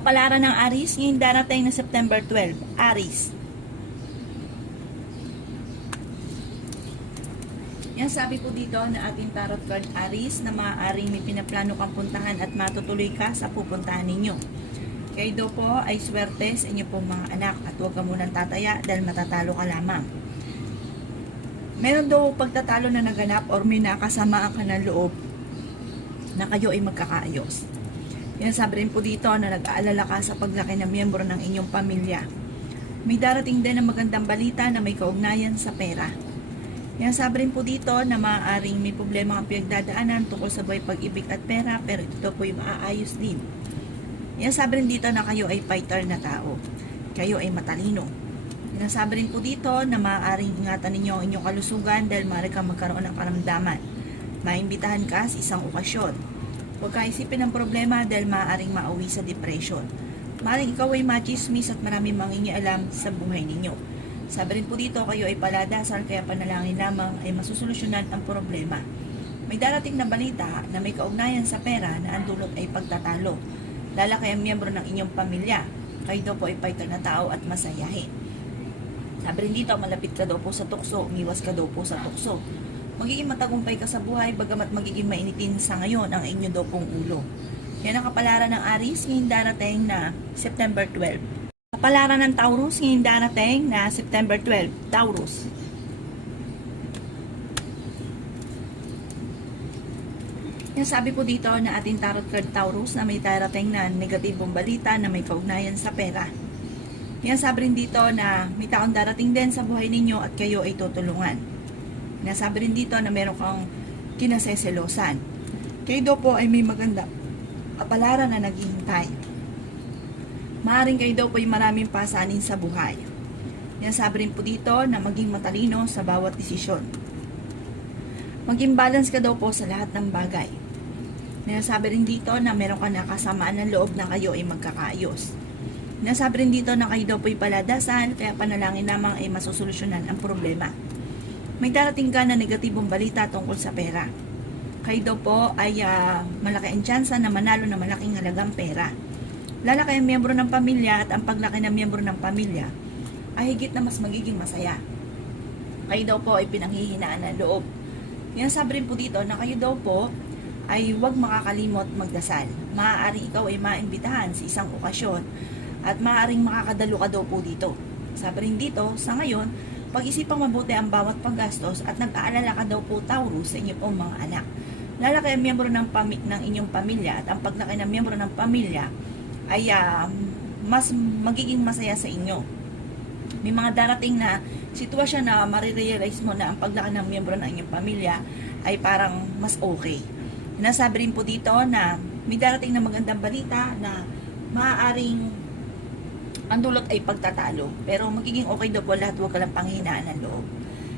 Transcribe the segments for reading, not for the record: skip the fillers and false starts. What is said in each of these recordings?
Kapalaran ng Aries, ngayong darating na September 12. Aries. Yan sabi po dito na ating tarot card Aries na maaaring may pinaplano kang puntahan at matutuloy ka sa pupuntahan ninyo. Kayo daw po ay swerte sa inyo pong mga anak at huwag ka munang tataya dahil matatalo ka lamang. Meron daw pagtatalo na naganap or may nakasamaan ka ng loob na kayo ay magkakaayos. Yan sabi rin po dito na nag-aalala ka sa paglaki ng miyembro ng inyong pamilya. May darating din na magandang balita na may kaugnayan sa pera. Yan sabi rin po dito na maaaring may problema ang pinagdadaanan tungkol sa buhay pag-ibig at pera, pero ito po yung maaayos din. Yan sabi rin dito na kayo ay fighter na tao. Kayo ay matalino. Yan sabi rin po dito na maaaring ingatan ninyo ang inyong kalusugan dahil maaari kang magkaroon ng karamdaman. Maimbitahan ka sa isang okasyon. Huwag ka isipin ng problema dahil maaaring mauwi sa depression. Maaaring ikaw ay machismis at maraming mangingialam sa buhay ninyo. Sabi rin po dito, kayo ay paladasal kaya panalangin lamang ay masusolusyonan ang problema. May darating na balita na may kaugnayan sa pera na ang dulot ay pagtatalo. Lalaki ang miyembro ng inyong pamilya. Kayo daw po ay fighter na tao at masayahin. Sabi rin dito, malapit ka daw po sa tukso, umiwas ka daw po sa tukso. Magiging matagumpay ka sa buhay, bagamat magiging mainitin sa ngayon ang inyo daw pong ulo. Yan ang kapalaran ng Aries ngayong darating na September 12. Kapalaran ng Taurus ngayong darating na September 12. Taurus. Yan sabi po dito na ating tarot card Taurus na may darating na negatibong balita na may kaugnayan sa pera. Yan sabi rin dito na may taong darating din sa buhay ninyo at kayo ay tutulungan. Nasabi rin dito na meron kang kinaseselosan. Kayo daw po ay may maganda kapalaran na naghihintay. Maaaring kayo daw po ay maraming pasanin sa buhay. Nasabi rin po dito na maging matalino sa bawat desisyon. Maging balance ka daw po sa lahat ng bagay. Nasabi rin dito na meron ka nakasamaan ng loob na kayo ay magkakaayos. Nasabi rin dito na kayo daw po ay paladasal kaya panalangin lamang ay masusolusyonan ang problema. May darating ka na negatibong balita tungkol sa pera. Kayo daw po ay malaki ang tsansa na manalo na malaking halagang pera. Lalaki ang miyembro ng pamilya at ang paglaki ng miyembro ng pamilya ay higit na mas magiging masaya. Kayo daw po ay pinanghihinaan ng loob. Yan sabi rin po dito na kayo daw po ay huwag makakalimot magdasal. Maaaring ikaw ay maimbitahan sa isang okasyon at maaaring makakadalo ka daw po dito. Sabi rin dito, sa ngayon, pag-isipang mabuti ang bawat paggastos at nag-aalala ka daw po Taurus sa inyong pong mga anak. Lalaki ang miyembro ng inyong pamilya at ang paglaki ng miyembro ng pamilya ay mas magiging masaya sa inyo. May mga darating na sitwasyon na marirealize mo na ang paglaki ng miyembro ng inyong pamilya ay parang mas okay. Nasabi rin po dito na may darating na magandang balita na maaaring ang dulot ay pagtatalo. Pero magiging okay daw po lahat, huwag ka lang panghinaan ng loob.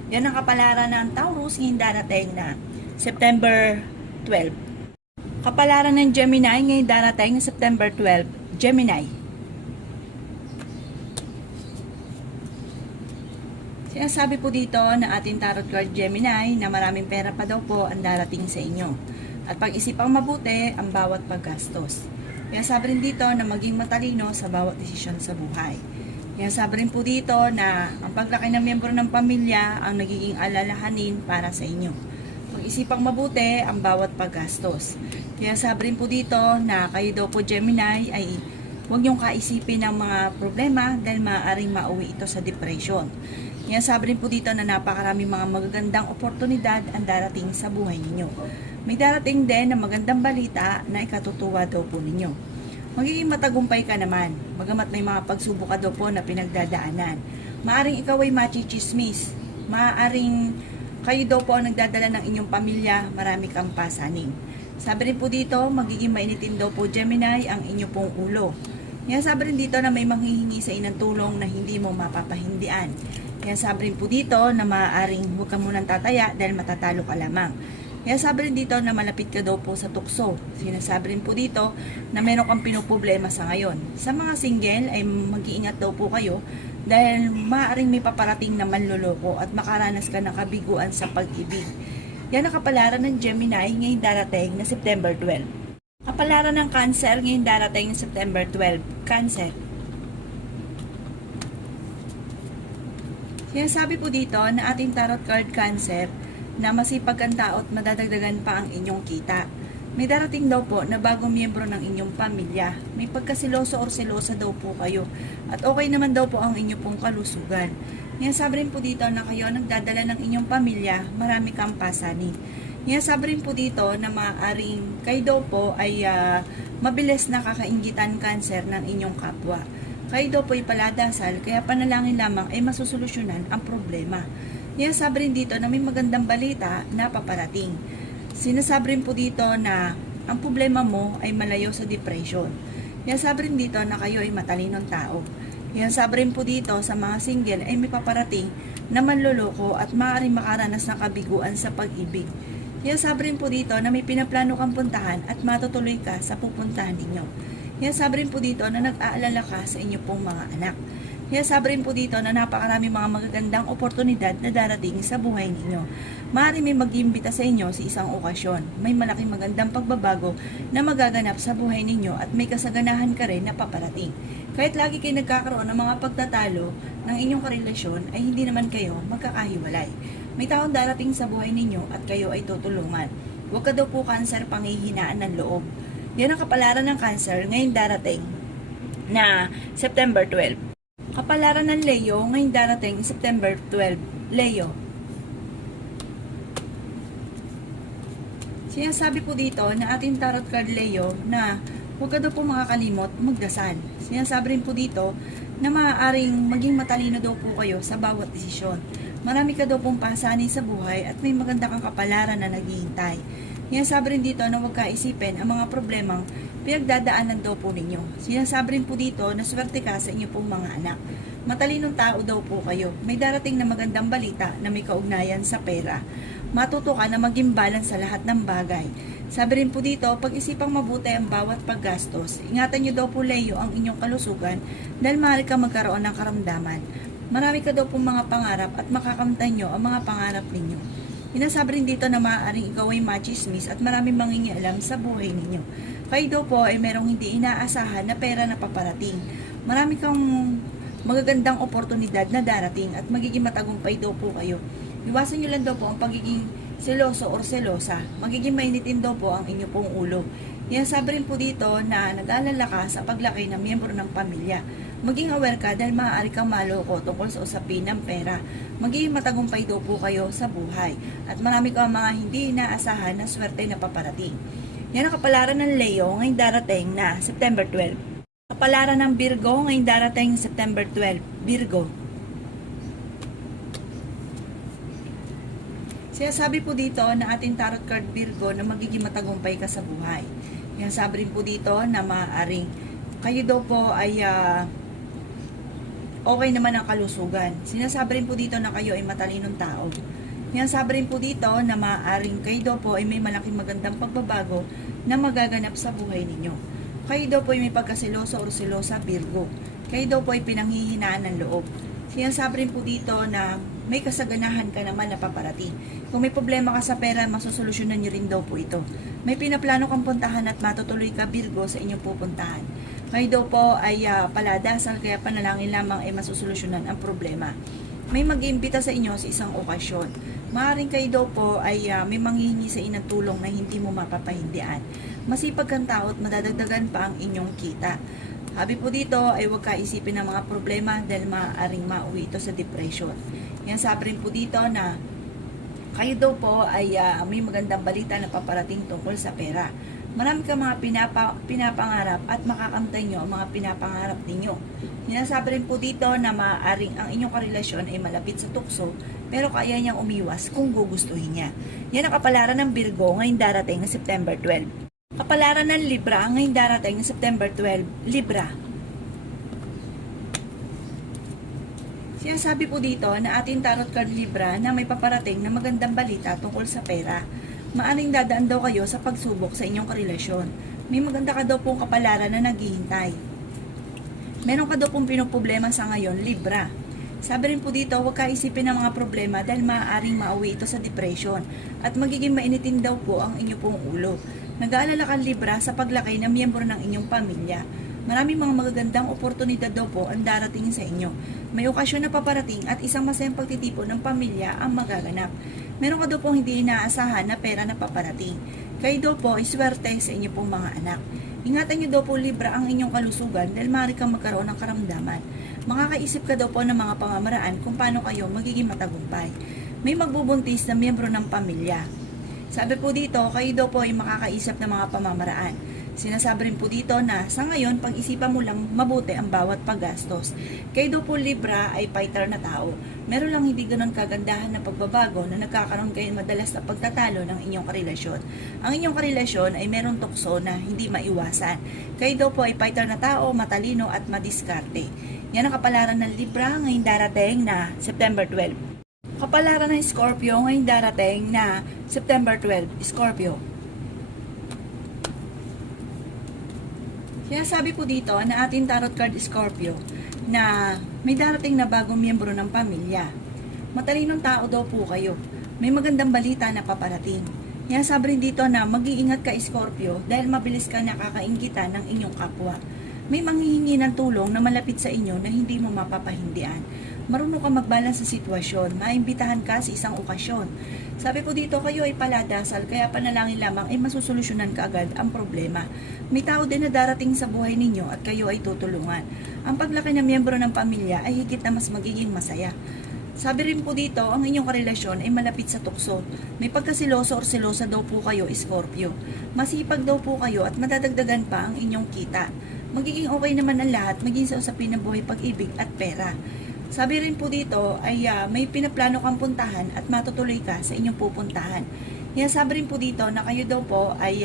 Yan ang kapalaran ng Taurus ngayong darating na September 12. Kapalaran ng Gemini ngayong darating na September 12. Gemini. Sinasabi po dito na ating tarot card Gemini na maraming pera pa daw po ang darating sa inyo. At pag-isipang mabuti ang bawat paggastos. Kaya sabi rin dito na maging matalino sa bawat desisyon sa buhay. Kaya sabi rin po dito na ang paglaki ng miyembro ng pamilya ang nagiging alalahanin para sa inyo. Mag-isipang mabuti ang bawat paggastos. Kaya sabi rin po dito na kayo daw po Gemini ay huwag niyong kaisipin ng mga problema dahil maaaring mauwi ito sa depression. Kaya sabi rin po dito na napakaraming mga magagandang oportunidad ang darating sa buhay ninyo. May darating din na magandang balita na ikatutuwa daw po ninyo. Magiging matagumpay ka naman, bagamat may mga pagsubok ka daw po na pinagdadaanan. Maaring ikaw ay machismis, maaring kayo daw po ang nagdadala ng inyong pamilya, marami kang pasaning. Sabi rin po dito, magiging mainitin daw po Gemini ang inyo pong ulo. Kaya sabi rin dito na may manghihingi sa inang tulong na hindi mo mapapahindian. Kaya sabi rin po dito na maaaring huwag ka munang tataya dahil matatalo ka lamang. Kaya sabi rin dito na malapit ka daw po sa tukso. Sinasabi rin po dito na meron kang pinoproblema sa ngayon. Sa mga single ay mag-iingat daw po kayo dahil maaaring may paparating na manloloko at makaranas ka ng kabiguan sa pag-ibig. Yan ang kapalaran ng Gemini ngayong darating na September 12. Kapalaran ng Cancer ngayong darating September 12. Cancer. Sinasabi po dito na ating tarot card Cancer na masipag ang tao at madadagdagan pa ang inyong kita. May darating daw po na bagong miyembro ng inyong pamilya. May pagkasiloso or selosa daw po kayo. At okay naman daw po ang inyong pong kalusugan. Sinasabi rin po dito na kayo nagdadala ng inyong pamilya, marami kang pasanin. Sinasabi rin po dito na maaaring kayo daw po ay mabilis na kakainggitan Cancer ng inyong kapwa. Kayo daw po ay paladasal, kaya panalangin lamang ay masusolusyonan ang problema. Sinasabi rin dito na may magandang balita na paparating. Sinasabi rin po dito na ang problema mo ay malayo sa depression. Sinasabi rin dito na kayo ay matalinong tao. Sinasabi rin po dito sa mga single ay may paparating na manloloko at maaaring makaranas ng kabiguan sa pag-ibig. Sinasabi rin po dito na may pinaplano kang puntahan at matutuloy ka sa pupuntahan ninyo. Sinasabi rin po dito na nag-aalala ka sa inyo pong mga anak. Sinasabi rin po dito na napakarami mga magagandang oportunidad na darating sa buhay ninyo. Maaari may mag-iimbita sa inyo sa isang okasyon. May malaking magandang pagbabago na magaganap sa buhay ninyo at may kasaganahan ka rin na paparating. Kahit lagi kayo nagkakaroon ng mga pagtatalo ng inyong karelasyon ay hindi naman kayo magkakahiwalay. May taong darating sa buhay ninyo at kayo ay tutulungan. Huwag ka daw po Cancer panghihinaan ng loob. Yan ang kapalaran ng Cancer ngayong darating na September 12. Kapalaran ng Leo ngayong darating September 12. Leo. Sinasabi po dito na ating tarot card Leo na huwag ka daw po makakalimot magdasal. Sinasabi rin po dito na maaaring maging matalino daw po kayo sa bawat desisyon. Marami ka daw pong pasanin sa buhay at may maganda kang kapalaran na naghihintay. Sinasabi rin dito na huwag ka isipin ang mga problemang pinagdadaanan daw po ninyo. Sinasabi rin po dito na swerte ka sa inyo pong mga anak. Matalinong tao daw po kayo. May darating na magandang balita na may kaugnayan sa pera. Matuto ka na maging balance sa lahat ng bagay. Sabi rin po dito, pag-isipang mabuti ang bawat paggastos. Ingatan nyo daw po Leo ang inyong kalusugan dahil maaari ka magkaroon ng karamdaman. Marami ka daw pong mga pangarap at makakamtan nyo ang mga pangarap ninyo. Inasabi rin dito na maaaring ikaw ay machismis at maraming mangingialam sa buhay ninyo. Kayo daw po ay merong hindi inaasahan na pera na paparating. Marami kang magagandang oportunidad na darating at magiging matagumpay daw po kayo. Iwasan nyo lang daw po ang pagiging seloso or selosa. Magiging mainitin daw po ang inyo pong ulo. Inasabi rin po dito na nag-aalala ka sa paglaki ng miyembro ng pamilya. Maging aware ka dahil maaari kang maloko tungkol sa usapin ng pera. Magiging matagumpay daw po kayo sa buhay. At marami kang mga hindi inaasahan na swerte na paparating. Yan ang kapalaran ng Leo ngayong darating na September 12. Kapalaran ng Virgo ngayong darating September 12. Virgo. Sinasabi po dito na ating tarot card Virgo na magiging matagumpay ka sa buhay. Sinasabi rin po dito na maaaring kayo daw po ay okay naman ang kalusugan. Sinasabi rin po dito na kayo ay matalinong tao. Sinasabi rin po dito na maaaring kayo daw po ay may malaking magandang pagbabago na magaganap sa buhay ninyo. Kayo daw po ay may pagkasiloso or silosa Virgo. Kayo daw po ay pinanghihinaan ng loob. Sinasabi rin po dito na may kasaganahan ka naman na paparating. Kung may problema ka sa pera, masusolusyonan nyo rin daw po ito. May pinaplano kang puntahan at matutuloy ka Virgo sa inyong pupuntahan. Kayo daw po ay paladasal, kaya panalangin lamang ay masusolusyonan ang problema. May mag-iimbita sa inyo sa isang okasyon. Maaaring kayo daw po ay may manghihingi sa inang tulong na hindi mo mapapahindian. Masipag kang tao at madadagdagan pa ang inyong kita. Habi po dito ay huwag ka isipin ng mga problema dahil maaaring mauwi ito sa depression. Yan sabi rin po dito na kayo daw po ay may magandang balita na paparating tungkol sa pera. Marami kang mga pinapangarap at makakamtan nyo ang mga pinapangarap ninyo. Sinasabi rin po dito na maaaring ang inyong karelasyon ay malapit sa tukso pero kaya niyang umiwas kung gugustuhin niya. Yan ang kapalaran ng Virgo ngayong darating na September 12. Kapalaran ng Libra ngayong darating na September 12. Libra. Sinasabi po dito na ating tarot card Libra na may paparating na magandang balita tungkol sa pera. Maaring dadaan daw kayo sa pagsubok sa inyong karelasyon. May maganda ka daw pong kapalaran na naghihintay. Meron ka daw pong pinoproblema sa ngayon, Libra. Sabi rin po dito, huwag ka isipin ng mga problema dahil maaaring mauwi ito sa depression at magiging mainitin daw po ang inyo pong ulo. Nag-aalala ka Libra sa paglaki ng miyembro ng inyong pamilya. Maraming mga magagandang oportunidad daw po ang darating sa inyo. May okasyon na paparating at isang masayang pagtitipon ng pamilya ang magaganap. Meron ka daw po hindi inaasahan na pera na paparating. Kayo daw po ay swerte sa inyo pong mga anak. Ingatan niyo daw po Libra ang inyong kalusugan dahil maaari kang magkaroon ng karamdaman. Makakaisip ka daw po ng mga pamamaraan kung paano kayo magiging matagumpay. May magbubuntis na miyembro ng pamilya. Sabi po dito, kayo daw po ay makakaisip ng mga pamamaraan. Sinasabi rin po dito na sa ngayon, pag-isipan mo lang mabuti ang bawat paggastos. Kayo daw po Libra ay fighter na tao. Meron lang hindi ganon kagandahan na pagbabago na nagkakaroon kayo madalas na pagtatalo ng inyong karelasyon. Ang inyong karelasyon ay meron tukso na hindi maiwasan. Kayo daw po ay fighter na tao, matalino at madiskarte. Yan ang kapalaran ng Libra ngayong darating na September 12. Kapalaran ng Scorpio ngayong darating na September 12, Scorpio. Kaya sabi po dito na ating tarot card Scorpio na may darating na bagong miyembro ng pamilya. Matalinong tao daw po kayo. May magandang balita na paparating. Kaya sabi rin dito na mag-iingat ka Scorpio dahil mabilis ka nakakainggitan ng inyong kapwa. May manghihingi ng tulong na malapit sa inyo na hindi mo mapapahindian. Marunong ka magbalance sa sitwasyon, maimbitahan ka sa isang okasyon. Sabi po dito, kayo ay paladasal, kaya panalangin lamang ay masusolusyonan ka agad ang problema. May tao din na darating sa buhay ninyo at kayo ay tutulungan. Ang paglaki ng miyembro ng pamilya ay higit na mas magiging masaya. Sabi rin po dito, ang inyong karelasyon ay malapit sa tukso. May pagkasiloso or silosa daw po kayo, Scorpio. Masipag daw po kayo at madadagdagan pa ang inyong kita. Magiging okay naman ang lahat, maging sa usapin ng buhay, pag-ibig at pera. Sabi rin po dito ay may pinaplano kang puntahan at matutuloy ka sa inyong pupuntahan. Kaya sabi rin po dito na kayo daw po ay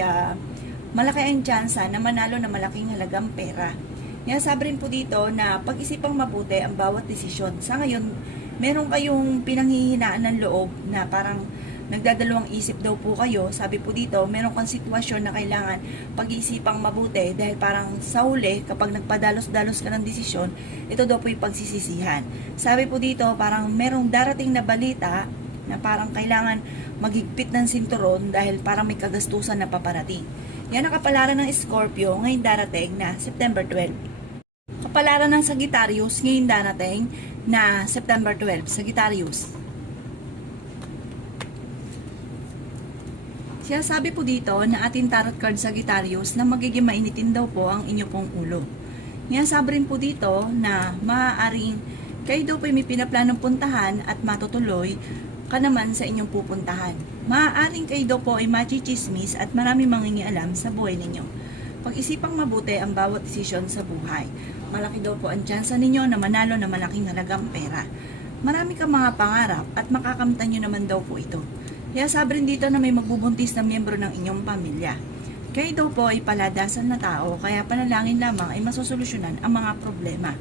malaki ang tsansa na manalo na malaking halagang pera. Kaya sabi rin po dito na pag-isipang mabuti ang bawat desisyon. Sa ngayon, meron kayong pinanghihinaan ng loob na parang nagdadalawang isip daw po kayo. Sabi po dito, meron kang sitwasyon na kailangan pag-iisipang mabuti dahil parang sa huli, kapag nagpadalos-dalos ka ng desisyon, ito daw po yung pagsisisihan. Sabi po dito, parang merong darating na balita na parang kailangan maghigpit ng sinturon dahil parang may kagastusan na paparating. Yan ang kapalaran ng Scorpio ngayong darating na September 12. Kapalaran ng Sagittarius ngayong darating na September 12, Sagittarius. Siya sabi po dito na ating tarot card Sagittarius na magiging mainitin daw po ang inyo pong ulo. Ngayon sabi rin po dito na maaaring kayo daw po may pinaplanong puntahan at matutuloy ka naman sa inyong pupuntahan. Maaaring kayo daw po ay machichismis at marami mangingialam sa buhay ninyo. Pag-isipang mabuti ang bawat desisyon sa buhay. Malaki daw po ang tsansa ninyo na manalo na malaking halagang pera. Marami kang mga pangarap at makakamtan nyo naman daw po ito. Kaya sabi rin dito na may magbubuntis na miyembro ng inyong pamilya. Kayo daw po ay paladasan na tao, kaya panalangin lamang ay masusolusyonan ang mga problema.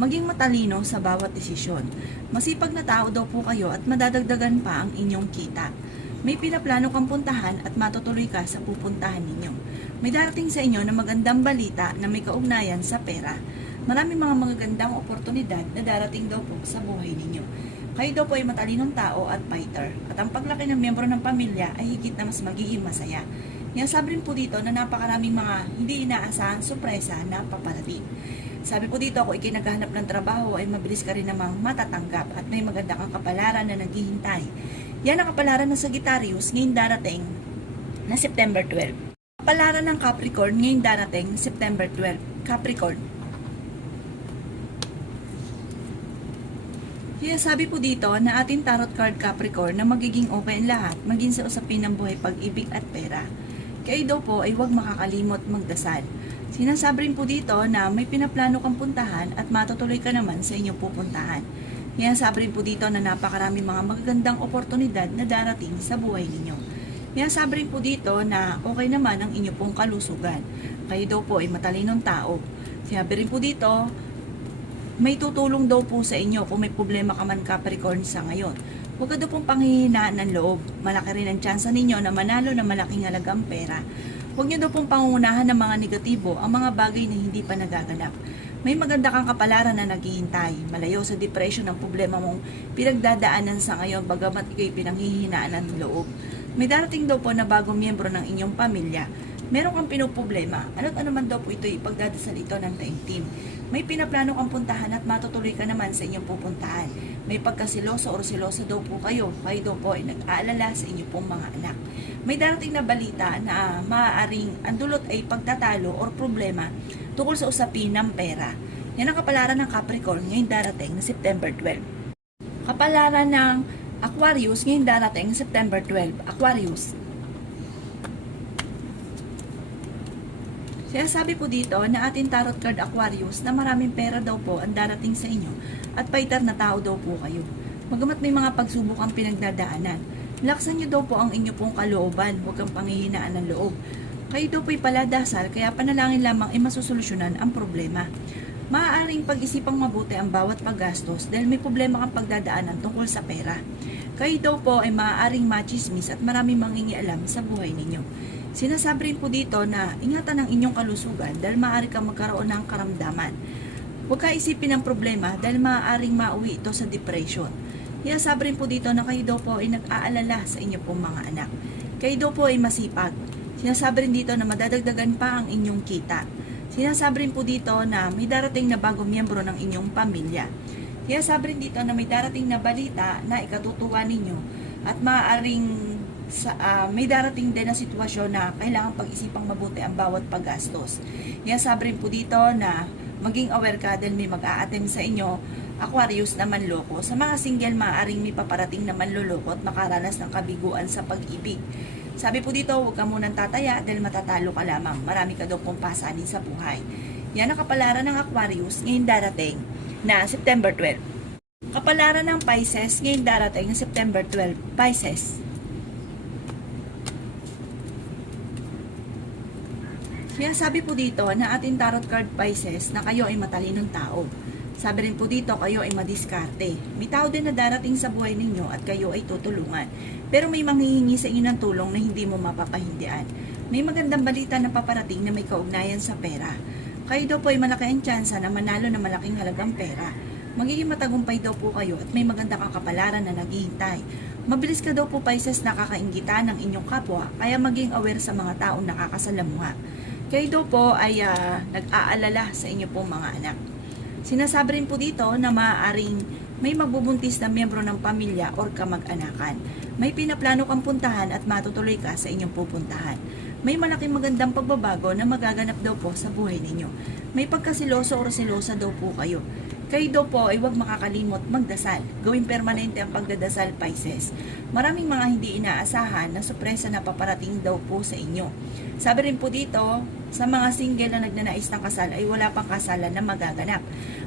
Maging matalino sa bawat desisyon. Masipag na tao daw po kayo at madadagdagan pa ang inyong kita. May pinaplano kang puntahan at matutuloy ka sa pupuntahan ninyo. May darating sa inyo na magandang balita na may kaugnayan sa pera. Maraming mga magagandang oportunidad na darating daw po sa buhay ninyo. Kayo daw po ay matalinong tao at fighter. At ang paglaki ng miyembro ng pamilya ay higit na mas magiging masaya. Ngayon sabi rin po dito na napakaraming mga hindi inaasahan sorpresa na paparating. Sabi po dito, kung ikay naghahanap ng trabaho ay mabilis ka rin namang matatanggap at may maganda kang kapalaran na naghihintay. Yan ang kapalaran ng Sagittarius ngayong darating na September 12. Kapalaran ng Capricorn ngayong darating September 12. Capricorn. Kaya sabi po dito na ating tarot card Capricorn na magiging okay ang lahat, maging sa usapin ng buhay, pag-ibig at pera. Kayo daw po ay huwag makakalimot magdasal. Sinasabi rin po dito na may pinaplano kang puntahan at matutuloy ka naman sa inyong pupuntahan. Kaya sabi rin po dito na napakarami mga magagandang oportunidad na darating sa buhay ninyo. Kaya sabi rin po dito na okay naman ang inyong pong kalusugan. Kayo daw po ay matalinong tao. Sabi rin po dito, may tutulong daw po sa inyo kung may problema ka man Capricorn sa ngayon. Huwag ka daw pong panghihinaan ng loob. Malaki rin ang tsansa ninyo na manalo na malaking halagang pera. Huwag niyo daw pong pangungunahan ng mga negatibo ang mga bagay na hindi pa nagaganap. May maganda kang kapalaran na naghihintay. Malayo sa depression ang problema mong pinagdadaanan sa ngayon bagamat ikaw'y pinanghihinaan ng loob. May darating daw po na bagong miyembro ng inyong pamilya. Meron kang pinoproblema. Ano't ano man daw po ito, ipagdadasal ito ng taimtim. May pinaplano kang puntahan at matutuloy ka naman sa inyong pupuntahan. May pagkasiloso or siloso daw po kayo. Kayo daw po ay nag-aalala sa inyong pong mga anak. May darating na balita na maaaring ang dulot ay pagtatalo or problema tungkol sa usapin ng pera. Yan ang kapalaran ng Capricorn ngayong darating na September 12. Kapalaran ng Aquarius ngayong darating na September 12. Aquarius. Kaya sabi po dito na ating tarot card Aquarius na maraming pera daw po ang darating sa inyo at paitar na tao daw po kayo. Magamat may mga pagsubok ang pinagdadaanan, laksan nyo daw po ang inyo pong kalooban, huwag kang panghihinaan ng loob. Kayo daw po'y paladasal, kaya panalangin lamang ay masusolusyonan ang problema. Maaaring pag-isipang mabuti ang bawat paggastos dahil may problema kang pagdadaanan tungkol sa pera. Kayo daw po ay maaaring machismis at maraming mangingialam sa buhay ninyo. Sinasabi rin po dito na ingatan ang inyong kalusugan dahil maaari kang magkaroon ng karamdaman. Huwag ka isipin ang problema dahil maaaring mauwi ito sa depression. Sinasabi rin po dito na kayo daw po ay nag-aalala sa inyong pong mga anak. Kayo daw po ay masipag. Sinasabi rin dito na madadagdagan pa ang inyong kita. Sinasabi rin po dito na may darating na bagong miyembro ng inyong pamilya. Sinasabi rin dito na may darating na balita na ikatutuwa ninyo at maaaring may darating din na sitwasyon na kailangan pag-isipang mabuti ang bawat paggastos. Sinasabi rin po dito na maging aware ka dahil may mag-a-attempt sa inyo, Aquarius na manloko. Sa mga single, maaaring may paparating na manloloko at makaranas ng kabiguan sa pag-ibig. Sabi po dito, huwag ka munang tataya dahil matatalo ka lamang. Marami ka daw pong pasanin sa buhay. Yan ang kapalaran ng Aquarius ngayon darating na September 12. Kapalaran ng Pisces ngayon darating na September 12. Pisces. Kaya sabi po dito na ating tarot card Pisces na kayo ay matalinong tao. Sabi rin po dito kayo ay madiskarte. May tao din na darating sa buhay ninyo at kayo ay tutulungan. Pero may manghihingi sa inyo ng tulong na hindi mo mapapahindian. May magandang balita na paparating na may kaugnayan sa pera. Kayo daw po ay malaki ang tsansa na manalo na malaking halagang pera. Magiging matagumpay daw po kayo at may magandang kakapalaran na naghihintay. Mabilis ka daw po Pisces nakakainggitan ng inyong kapwa, kaya maging aware sa mga taong nakakasalamuha. Kayo daw po ay nag-aalala sa inyo pong mga anak. Sinasabi rin po dito na maaaring may magbubuntis na miyembro ng pamilya or kamag-anakan. May pinaplano kang puntahan at matutuloy ka sa inyong pupuntahan. May malaking magandang pagbabago na magaganap daw po sa buhay ninyo. May pagkasiloso or silosa daw po kayo. Kayo daw po ay huwag makakalimot magdasal. Gawing permanente ang pagdadasal, Pisces. Maraming mga hindi inaasahan na sorpresa na paparating daw po sa inyo. Sabi rin po dito, sa mga single na nagnanais ng kasal ay wala pang kasalan na magaganap.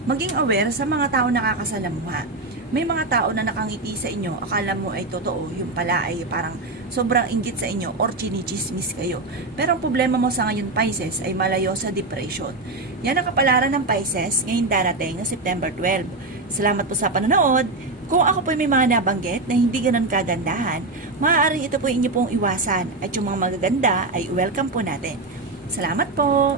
Maging aware sa mga tao nakakasalamuha. May mga tao na nakangiti sa inyo, akala mo ay totoo, yung pala ay parang sobrang inggit sa inyo or chinichismis kayo. Pero ang problema mo sa ngayon, Pisces, ay malayo sa depression. Yan ang kapalaran ng Pisces ngayong darating na September 12. Salamat po sa panonood. Kung ako po may mga nabanggit na hindi ganun kagandahan, maaaring ito po inyo pong iwasan at yung mga magaganda ay welcome po natin. Salamat po!